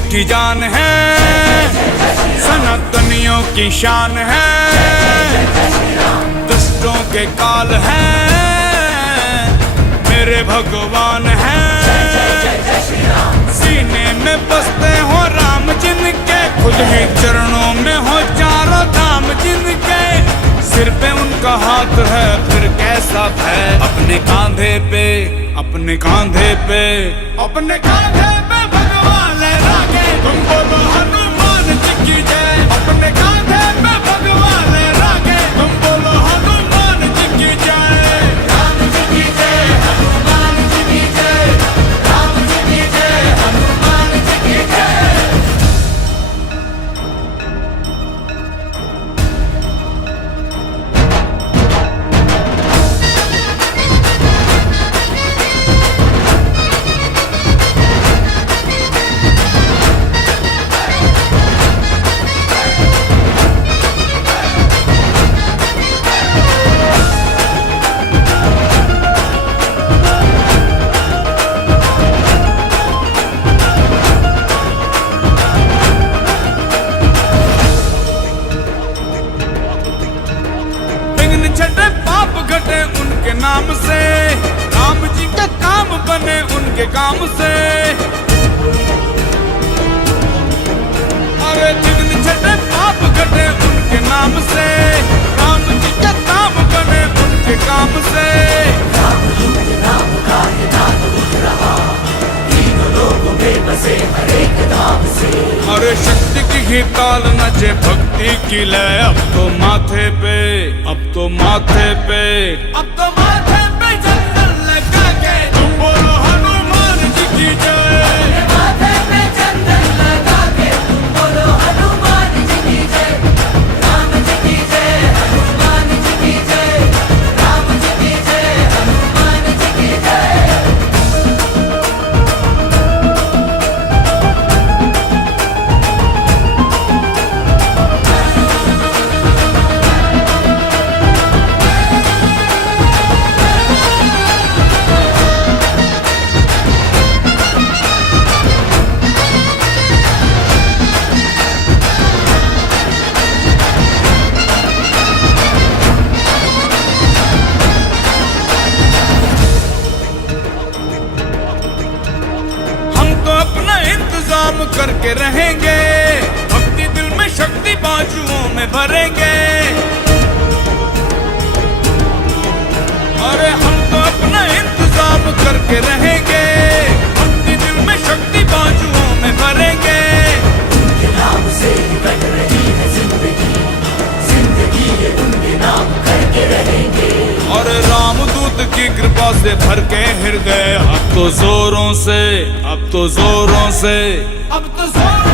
की जान है, सनातनियों की शान है, दुष्टों के काल है, मेरे भगवान है। सीने में बसते हो राम जिनके, खुद ही चरणों में हो चारों धाम जिनके, सिर पे उनका हाथ है फिर कैसा भय। अपने कांधे पे, अपने कांधे पे, अपने कांधे पे भगवान लहराके, तुम बोलो हनुमान जी की जय। अपने कांधे पे भगवान लहराके, तुम बोलो हनुमान जी की जय। राम जी की जय, हनुमान जी की जय, राम जी की जय, हनुमान जी की जय। उनके नाम से राम जी के काम बने, उनके काम से। अरे जिन छठे पाप घटे उनके नाम से, राम जी के काम बने, उनके काम से। राम नाम का ये नाम उठ रहा, तीनों लोगों में बसे हर एक नाम से। अरे शक्ति की ही ताल नचे भक्ति की लय, अब तो माथे पे, अब तो माथे पे, अब तो माथे पे चंदन लगा के, तुम बोलो हनुमान जी की जय। अपने माथे पे चंदन लगा के, तुम बोलो हनुमान जी की जय। राम जी की जय, हनुमान जी की जय, राम जी की जय, हनुमान जी की जय। इंतजाम करके रहेंगे, भक्ति दिल में शक्ति बाजुओं में भरेंगे। अरे हम तो अपना इंतजाम करके रहेंगे, भक्ति दिल में शक्ति बाजुओं में भरेंगे। उनके नाम से ही कट रही है जिंदगी, जिंदगी ये उनके नाम करके रहेंगे। और रामदूत की कृपा से भर के हृदय, अब तो जोरों से, अब तो जोरों से, अब तो जोरों